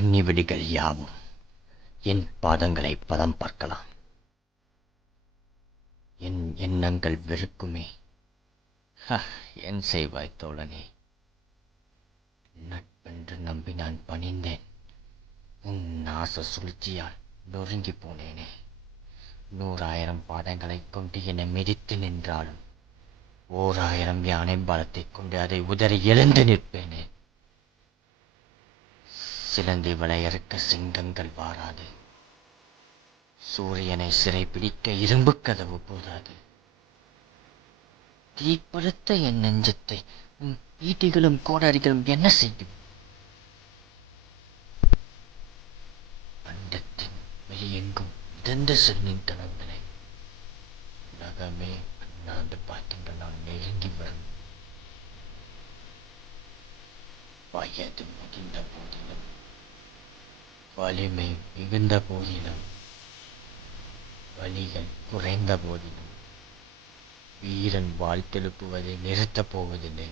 கன்னிவெடிகள் யாவும் என் பாதங்களை பதம் பார்க்கலாம். என் எண்ணங்கள் வெறுக்குமே. என் செய்வாய் தோழனே? நட்பென்று நம்பி நான் பணிந்தேன். உன் நாச சூழ்ச்சியால் நொறுங்கி போனேனே. 100,000 பாதங்களைக் கொண்டு என்னை மிதித்து நின்றாலும் 1000 யானை பலத்தைக் கொண்டு அதை உதறி எழுந்து நிற்பேனே. சிலந்தி வளையறுக்க சிங்கங்கள் வாராது. சூரியனை சிறை பிடிக்க இரும்பு கதவு போதாது. தீப்படுத்த என் நெஞ்சத்தை உன் ஈட்டிகளும் கோடாரிகளும் என்ன செய்யும்? அண்டத்தின் வெளியெங்கும் மிதந்த செல்லின் கணங்களை உலகமே அண்ணாந்து பார்க்கின்ற நான் நெருங்கி வரும். வயது முதிர்ந்த போதிலும், வலிமை மிகுந்த போதிலும், வலிகள் குறைந்த போதிலும் வீரன் வாழ்த்தெழுப்புவதை நிறுத்தப் போவதில்லை.